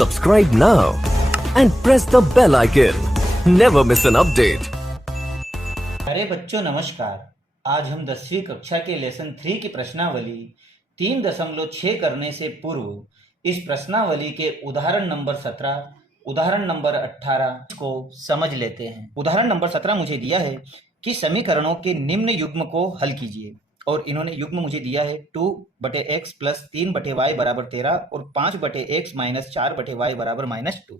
Subscribe now and press the bell icon. Never miss an update. अरे बच्चों नमस्कार। आज हम 10वीं कक्षा के लेसन 3 की प्रश्नावली 3.6 करने से पूर्व इस प्रश्नावली के उदाहरण नंबर 17, उदाहरण नंबर 18 को समझ लेते हैं। उदाहरण नंबर 17 मुझे दिया है कि समीकरणों के निम्न युग्म को हल कीजिए और इन्होंने युग्म मुझे दिया है 2/x प्लस 3/y बराबर 13 और 5/x माइनस 4/y बराबर -2।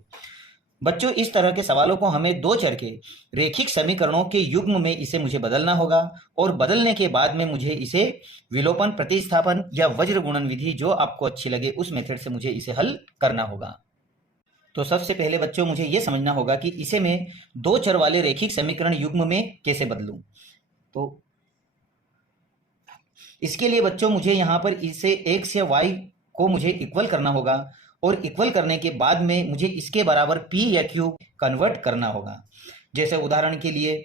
बच्चों इस तरह के सवालों को हमें दो चर के रेखिक समीकरणों के युग्म में इसे मुझे बदलना होगा और बदलने के बाद में मुझे इसे विलोपन, प्रतिस्थापन या वज्र गुणन विधि जो आपको अच्छी लगे उस मेथड से मुझे इसे हल करना होगा। तो सबसे पहले बच्चों मुझे यह समझना होगा कि इसे मैं दो चर वाले रेखिक समीकरण युग्म में कैसे बदलूं। तो इसके लिए बच्चों मुझे यहाँ पर इसे x या y को मुझे इक्वल करना होगा और इक्वल करने के बाद में मुझे इसके बराबर p या q कन्वर्ट करना होगा। जैसे उदाहरण के लिए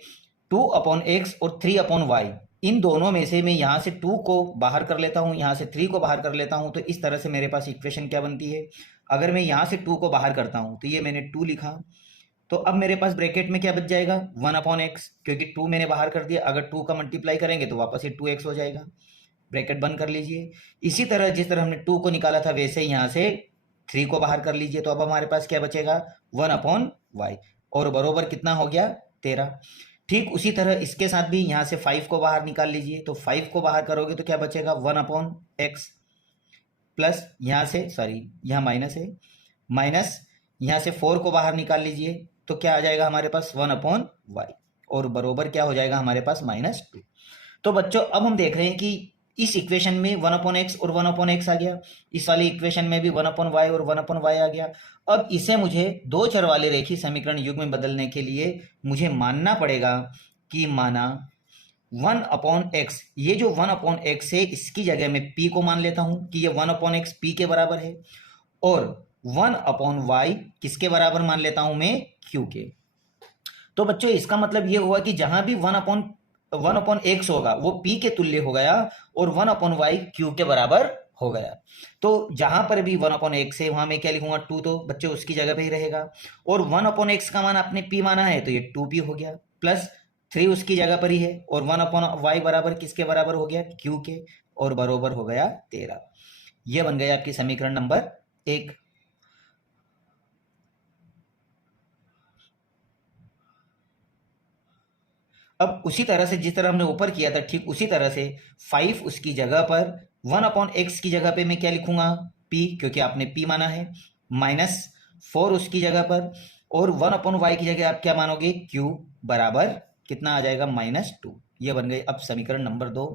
2/x और 3/y, इन दोनों में से मैं यहाँ से 2 को बाहर कर लेता हूँ, यहाँ से 3 को बाहर कर लेता हूँ। तो इस तरह से मेरे पास इक्वेशन क्या बनती है, अगर मैं यहाँ से 2 को बाहर करता हूँ तो ये मैंने 2 लिखा, तो अब मेरे पास ब्रैकेट में क्या बच जाएगा 1/x, क्योंकि 2 मैंने बाहर कर दिया। अगर 2 का मल्टीप्लाई करेंगे तो वापस ये 2x हो जाएगा, ब्रैकेट बंद कर लीजिए। इसी तरह जिस तरह हमने 2 को निकाला था वैसे यहाँ से 3 को बाहर कर लीजिए, तो अब हमारे पास क्या बचेगा 1/y और बरोबर कितना हो गया 13। ठीक उसी तरह इसके साथ भी यहाँ से 5 को बाहर निकाल लीजिए, तो 5 को बाहर करोगे तो क्या बचेगा 1/x प्लस यहाँ से यहाँ माइनस है, माइनस यहाँ से 4 को बाहर निकाल लीजिए तो क्या आ जाएगा हमारे पास 1/y और बरोबर क्या हो जाएगा हमारे पास -2। तो बच्चों अब हम देख रहे हैं कि इस इक्वेशन में 1/x और 1/x आ गया, इस वाली इक्वेशन में भी 1/y और 1/y आ गया। अब इसे मुझे दो चर वाले रेखीय समीकरण युग्म में बदलने के लिए मुझे मानना पड़ेगा कि माना 1/x, ये जो 1/x है इसकी जगह मैं p को मान लेता हूं कि ये 1/x p के बराबर है और 1/y किसके बराबर मान लेता हूं मैं q के। तो बच्चों इसका मतलब ये हुआ कि जहां भी 1/x होगा वो p के तुल्य हो गया और 1/y q के बराबर हो गया। तो जहां पर भी 1/x है वहां मैं क्या लिखूंगा 2, तो बच्चों उसकी जगह पे ही रहेगा और 1/x का मान आपने p माना है तो ये 2p हो गया, प्लस 3 उसकी जगह पर ही है और 1/y बराबर किसके बराबर हो गया q के और बराबर हो गया 13। यह बन गया आपकी समीकरण नंबर 1। अब उसी तरह से जिस तरह हमने ऊपर किया था ठीक उसी तरह से 5 उसकी जगह पर 1/x की जगह पे मैं क्या लिखूंगा p, क्योंकि आपने p माना है, -4 उसकी जगह पर और 1/y की जगह आप क्या मानोगे q बराबर कितना आ जाएगा -2। ये बन गई अब समीकरण नंबर 2।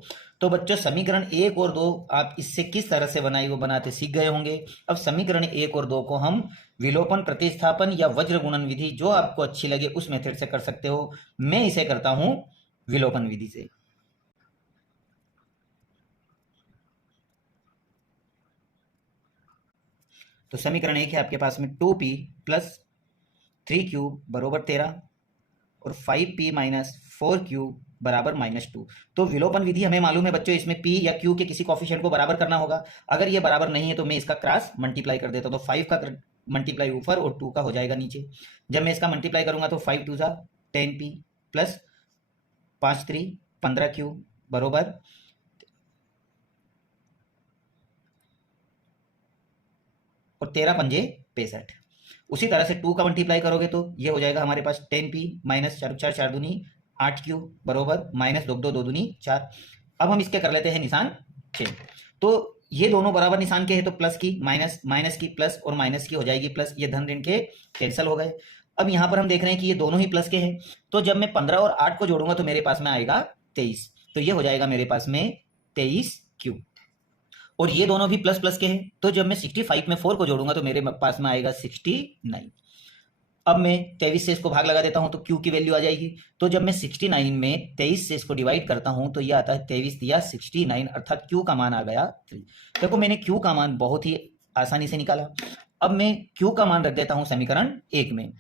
तो बच्चों समीकरण 1 और 2 आप इससे किस तरह से बनाई वो बनाते सीख गए होंगे। अब समीकरण 1 और 2 को हम विलोपन, प्रतिस्थापन या वज्र गुणन विधि जो आपको अच्छी लगे उस मेथड से कर सकते हो। मैं इसे करता हूं विलोपन विधि से। तो समीकरण 1 है आपके पास में 2p प्लस 3q बराबर 13 और 5p माइनस 4q बराबर -2। तो विलोपन विधि हमें मालूम है बच्चों, इसमें p या q के किसी कोफिशिएंट को बराबर करना होगा। अगर ये बराबर नहीं है तो मैं इसका क्रॉस मल्टीप्लाई कर देता हूं, तो 5 का मल्टीप्लाई ऊपर और 2 का हो जाएगा नीचे। जब मैं इसका मल्टीप्लाई करूंगा तो 5 2 10p प्लस 5 3 15q बरोबर और 13 पंजे 65। उसी तरह से 2 का मल्टीप्लाई करोगे तो ये हो जाएगा हमारे पास 10p माइनस 4 4 4 दूनी 8q बरोबर -2 2 2 दूनी 4। अब हम इसके कर लेते हैं निशान चेंज। तो ये दोनों बराबर निशान के हैं तो प्लस की माइनस की प्लस और माइनस की हो जाएगी प्लस, ये धन ऋण के कैंसिल हो गए। अब यहां पर हम देख रहे हैं कि ये दोनों ही प्लस के हैं, तो जब मैं 15 और 8 को जोड़ूंगा तो मेरे पास में आएगा 23, तो ये हो जाएगा मेरे पास में 23q और ये दोनों भी प्लस प्लस के हैं, तो जब मैं 65 में 4 को जोड़ूंगा तो मेरे पास में आएगा 69। अब मैं 23 से इसको भाग लगा देता हूं तो q की वैल्यू आ जाएगी। तो जब मैं 69 में 23 से इसको डिवाइड करता हूं तो ये आता है 23 दिया 69, अर्थात q का मान आ गया 3। देखो मैंने q का मान बहुत ही आसानी से निकाला। अब मैं q का मान रख देता हूं समीकरण 1 में।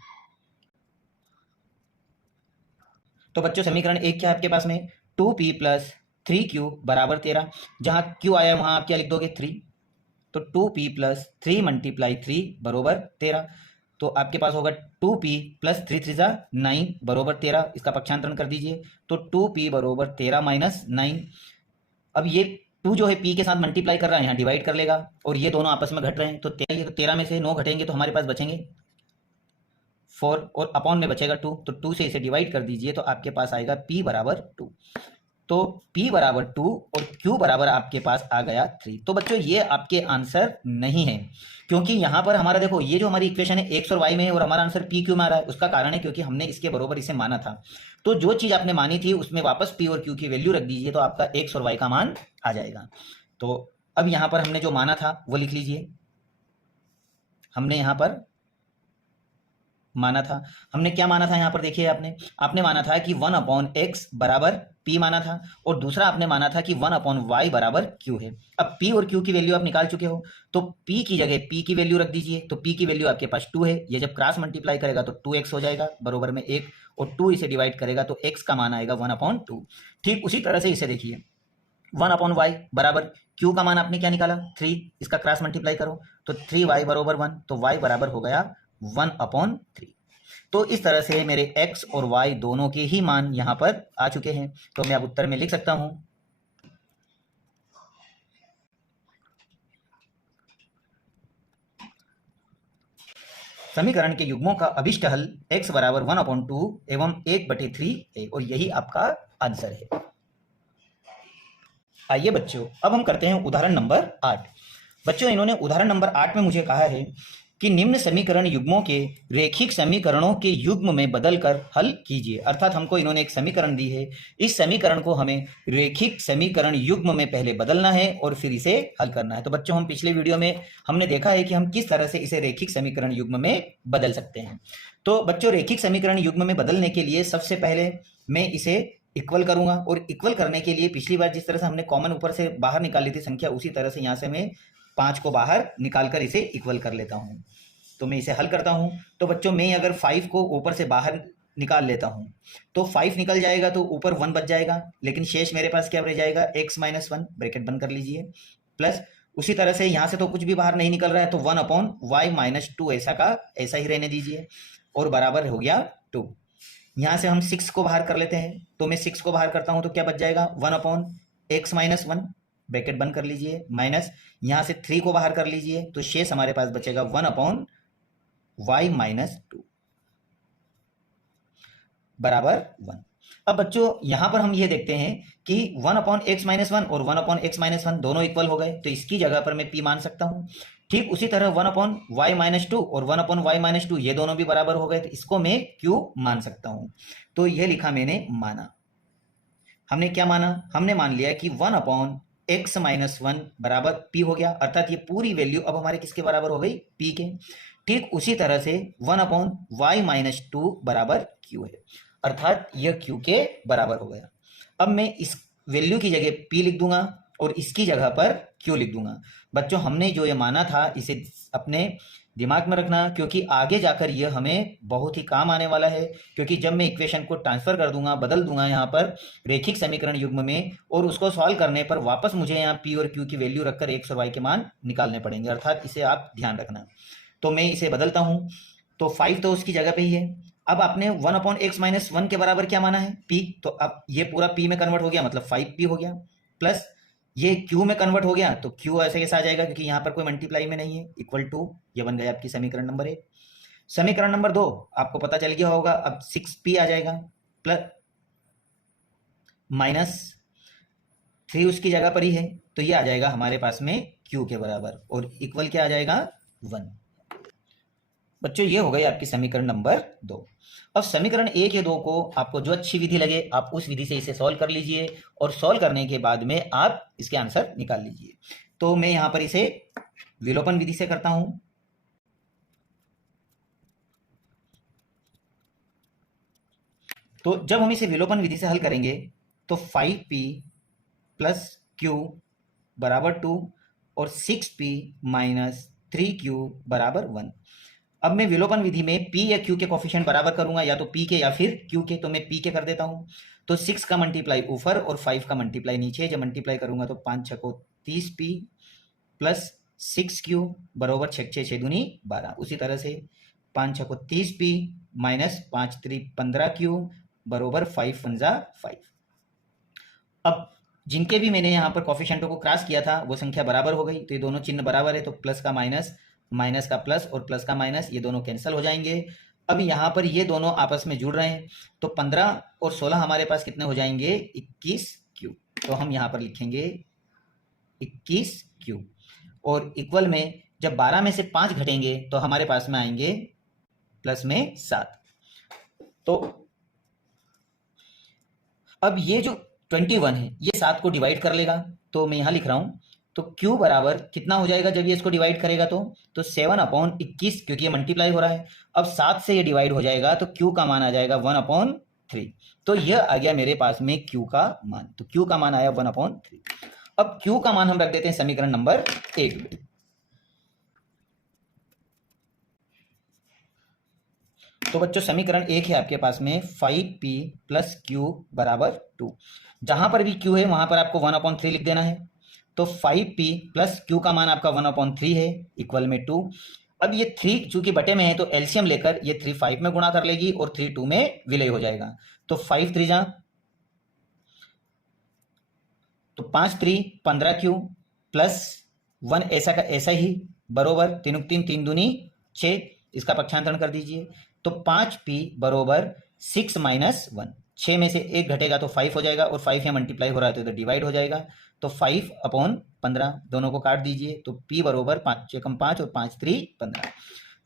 तो बच्चों समीकरण 1 क्या है आपके पास में 2p प्लस 3q बराबर 13। जहां q आया वहां आप क्या लिख दोगे 3 तो 2p प्लस 3 मल्टीप्लाई 3 बरोबर 13। तो आपके पास होगा 2p प्लस 3 3 9 बरोबर 13। इसका पक्षांतरण कर दीजिए, तो 2p बरोबर 13 माइनस 9। अब ये 2 जो है p के साथ मल्टीप्लाई कर रहा है, यहाँ डिवाइड कर लेगा, और ये दोनों आपस में घट रहे हैं, तो 13 में से 9 घटेंगे तो हमारे पास बचेंगे 4, और अपॉन में बचेगा 2, तो 2 से इसे डिवाइड कर दीजिए, तो आपके पास आएगा p बराबर 2। तो p बराबर 2 और q बराबर आपके पास आ गया 3। तो बच्चों ये आपके आंसर नहीं है, क्योंकि यहाँ पर हमारा देखो ये जो हमारी इक्वेशन है x और y में है, और हमारा आंसर p क्यों में आ रहा है। उसका कारण है क्योंकि हमने इसके बराबर इसे माना था। तो जो चीज आपने मानी थी उसमें वापस p और q की वैल्यू रख दीजिए, तो आपका x और y का मान आ जाएगा। तो अब यहाँ पर हमने जो माना था वो लिख लीजिए। हमने यहाँ पर माना था, हमने क्या माना था यहाँ पर देखिए, आपने माना था कि 1/x बराबर p माना था, और दूसरा आपने माना था कि 1/y बराबर q है। अब p और q की वैल्यू आप निकाल चुके हो, तो p की जगह p की वैल्यू रख दीजिए। तो p की वैल्यू आपके पास 2 है, ये जब क्रॉस मल्टीप्लाई करेगा तो 2x हो जाएगा बरोबर में 1, और 2 इसे डिवाइड करेगा तो x का मान आएगा 1/2। ठीक उसी तरह से इसे देखिए, 1/y बराबर q का मान आपने क्या निकाला 3, इसका क्रॉस मल्टीप्लाई करो तो 3y बरोबर 1, तो y बराबर हो गया 1/3। तो इस तरह से मेरे x और y दोनों के ही मान यहाँ पर आ चुके हैं। तो मैं अब उत्तर में लिख सकता हूं, समीकरण के युग्मों का अभिष्ट हल x बराबर 1/2 एवं 1/3 है, और यही आपका आंसर है। आइए बच्चों, अब हम करते हैं उदाहरण नंबर 8। बच्चों इन्होंने उदाहरण नंबर 8 में मुझे कहा है कि निम्न समीकरण युग्मों के रेखिक समीकरणों के युग्म में बदलकर हल कीजिए। अर्थात हमको इन्होंने एक समीकरण दी है, इस समीकरण को हमें रेखिक समीकरण युग्म में पहले बदलना है और फिर इसे हल करना है। तो बच्चों हम पिछले वीडियो में हमने देखा है कि हम किस तरह से इसे रेखिक समीकरण युग्म में बदल सकते हैं। तो बच्चों रेखिक समीकरण युग्म में बदलने के लिए सबसे पहले मैं इसे इक्वल करूंगा, और इक्वल करने के लिए पिछली बार जिस तरह से हमने कॉमन ऊपर से बाहर निकाल ली थी संख्या, उसी तरह से यहाँ से मैं 5 को बाहर निकालकर इसे इक्वल कर लेता हूँ। तो मैं इसे हल करता हूँ। तो बच्चों मैं अगर 5 को ऊपर से बाहर निकाल लेता हूँ तो 5 निकल जाएगा, तो ऊपर 1 बच जाएगा, लेकिन शेष मेरे पास क्या रह जाएगा x - 1, ब्रैकेट बंद कर लीजिए, प्लस उसी तरह से यहाँ से तो कुछ भी बाहर नहीं निकल रहा है, तो 1/y - 2 ऐसा का ऐसा ही रहने दीजिए, और बराबर हो गया 2। यहाँ से हम 6 को बाहर कर लेते हैं, तो मैं 6 को बाहर करता हूँ तो क्या बच जाएगा 1/x - 1, ब्रैकेट बंद कर लीजिए, माइनस यहाँ से 3 को बाहर कर लीजिए, तो शेष हमारे पास बचेगा 1/y - 2 बराबर 1। अब बच्चों यहाँ पर हम ये देखते हैं कि 1/x - 1 और 1/x - 1 दोनों इक्वल हो गए, तो इसकी जगह पर मैं p मान सकता हूँ। ठीक उसी तरह 1/y - 2 और 1/y - 2 ये दोनों भी बराबर हो गए, तो इसको मैं q मान सकता हूँ। तो ये लिखा मैंने माना। हमने क्या माना, हमने मान लिया कि 1/x - 1 बराबर p हो गया, अर्थात ये पूरी वैल्यू अब हमारे किसके बराबर हो गई, p के। ठीक उसी तरह से 1/y - 2 बराबर q है, अर्थात यह q के बराबर हो गया। अब मैं इस वैल्यू की जगह p लिख दूंगा और इसकी जगह पर q लिख दूंगा। बच्चों हमने जो ये माना था इसे अपने दिमाग में रखना, क्योंकि आगे जाकर यह हमें बहुत ही काम आने वाला है। क्योंकि जब मैं इक्वेशन को ट्रांसफर कर दूंगा, बदल दूंगा यहाँ पर रेखिक समीकरण युग्म में, और उसको सॉल्व करने पर वापस मुझे यहाँ p और q की वैल्यू रखकर x और y के मान निकालने पड़ेंगे, अर्थात इसे आप ध्यान रखना। तो मैं इसे बदलता हूँ, तो 5 तो उसकी जगह पे ही है। अब आपने 1/x - 1 के बराबर क्या माना है, p, तो अब ये पूरा p में कन्वर्ट हो गया, मतलब 5p हो गया, प्लस ये q में कन्वर्ट हो गया, तो q ऐसे कैसे आ जाएगा, क्योंकि यहाँ पर कोई मल्टीप्लाई में नहीं है, इक्वल टू, ये बन गया आपकी समीकरण नंबर 1। समीकरण नंबर 2 आपको पता चल गया होगा, अब 6p आ जाएगा, प्लस माइनस 3 उसकी जगह पर ही है, तो ये आ जाएगा हमारे पास में q के बराबर, और इक्वल क्या आ जाएगा 1। बच्चों ये हो गई आपकी समीकरण नंबर 2। अब समीकरण 1 या 2 को आपको जो अच्छी विधि लगे आप उस विधि से इसे सॉल्व कर लीजिए, और सॉल्व करने के बाद में आप इसके आंसर निकाल लीजिए। तो मैं यहाँ पर इसे विलोपन विधि से करता हूं। तो जब हम इसे विलोपन विधि से हल करेंगे तो 5p प्लस q बराबर 2 और 6p माइनस 3q बराबर 1। अब मैं विलोपन विधि में p या q के कोफिशिएंट बराबर करूंगा, या तो p के या फिर q के, तो मैं p के कर देता हूं। तो 6 का मल्टीप्लाई ऊपर और 5 का मल्टीप्लाई नीचे, जब मल्टीप्लाई करूंगा तो 5 6 को 30p प्लस 6Q बराबर 6 दूनी 12। उसी तरह से 5 6 को 30P माइनस 5 3 15Q बराबर 5 1 5। अब जिनके भी मैंने यहाँ पर कॉफिशेंटों को क्रॉस किया था वो संख्या बराबर हो गई, तो ये दोनों चिन्ह बराबर है, तो प्लस का माइनस, माइनस का प्लस और प्लस का माइनस ये दोनों कैंसिल हो जाएंगे। अब यहाँ पर ये दोनों आपस में जुड़ रहे हैं, तो 15 और 16 हमारे पास कितने हो जाएंगे 21Q। तो हम यहाँ पर लिखेंगे 21Q और इक्वल में जब 12 में से 5 घटेंगे तो हमारे पास में आएंगे प्लस में 7। तो अब ये जो 21 है ये 7 को डिवाइड कर लेगा, तो मैं यहाँ लिख रहा हूँ, तो Q बराबर कितना हो जाएगा जब ये इसको डिवाइड करेगा, तो 7/21, क्योंकि ये मल्टीप्लाई हो रहा है। अब 7 से ये डिवाइड हो जाएगा तो Q का मान आ जाएगा 1/3। तो यह आ गया मेरे पास में Q का मान, तो Q का मान आया 1/3। अब Q का मान हम रख देते हैं समीकरण नंबर 1 में। तो बच्चों समीकरण 1 है आपके पास में 5P + Q बराबर 2। जहां पर भी Q है वहां पर आपको 1/3 लिख देना है। तो 5P + Q का मान आपका 1/3 है, इक्वल में 2। अब ये 3 चूंकि बटे में है तो एलसीएम लेकर ये 3 5 में गुणा कर लेगी और 3 2 में विलय हो जाएगा। तो 5 3 जा, तो 5 3 15Q + 1 ऐसा का ऐसा ही बरोबर 3 3 3 दूनी 6, इसका पक्षांतरण कर दीजिए। तो 5P बरोबर 6 - 1, 6 में से 1 घटेगा तो 5 हो जाएगा और 5 यहाँ मल्टीप्लाई हो रहा है तो इधर डिवाइड हो जाएगा। तो 5/15 दोनों को काट दीजिए, तो P बरोबर 5 × 5 और 5 3 15।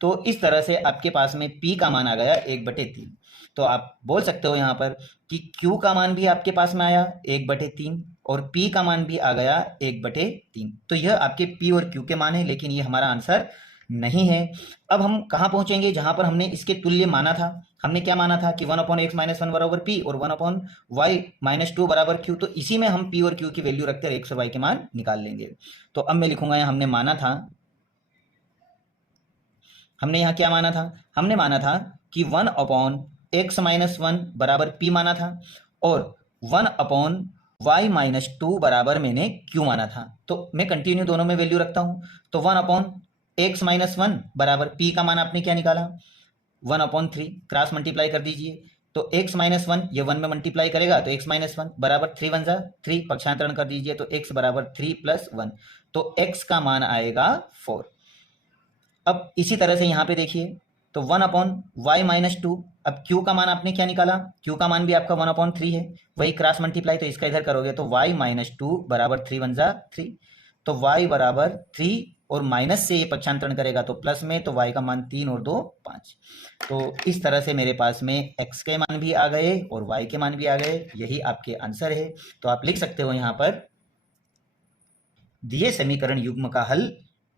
तो इस तरह से आपके पास में P का मान आ गया 1/3। तो आप बोल सकते हो यहाँ पर कि Q का मान भी आपके पास में आया 1/3 और P का मान भी आ गया 1/3। तो यह आपके P और Q के मान है, लेकिन ये हमारा आंसर नहीं है। अब हम कहाँ पहुंचेंगे जहां पर हमने इसके तुल्य माना था। हमने क्या माना था कि 1/x - 1 बराबर P और 1/y - 2 बराबर Q। तो इसी में हम P और Q की वैल्यू रखकर x और y के मान निकाल लेंगे। तो अब मैं लिखूंगा यहाँ हमने माना था, हमने यहाँ क्या माना था, हमने माना था कि 1/x - 1 बराबर P माना था और 1/y - 2 बराबर मैंने Q माना था। तो मैं कंटिन्यू दोनों में वैल्यू रखता हूँ। तो 1/x - 1 बराबर P का मान आपने क्या निकाला 1/3, क्रॉस मल्टीप्लाई कर दीजिए। तो x - 1 ये 1 में मल्टीप्लाई करेगा तो x - 1 बराबर 3 1 3, पक्षांतरण कर दीजिए तो x बराबर 3 + 1, तो x का मान आएगा 4। अब इसी तरह से यहाँ पे देखिए, तो 1/y - 2, अब Q का मान आपने क्या निकाला, Q का मान भी आपका 1/3 है, वही क्रॉस मल्टीप्लाई, तो इसका इधर करोगे तो y - 2 बराबर 3 1 3, तो y बराबर 3 और माइनस से ये पक्षांतरण करेगा तो प्लस में, तो y का मान 3 और 2 5। तो इस तरह से मेरे पास में x के मान भी आ गए और y के मान भी आ गए, यही आपके आंसर है। तो आप लिख सकते हो यहाँ पर दिए समीकरण युग्म का हल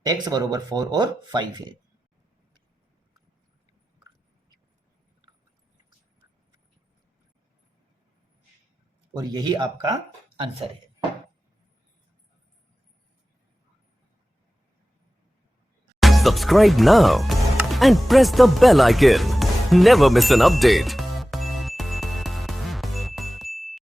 x बराबर 4 और 5 है। और यही आपका आंसर है। Subscribe now and press the bell icon. Never miss an update.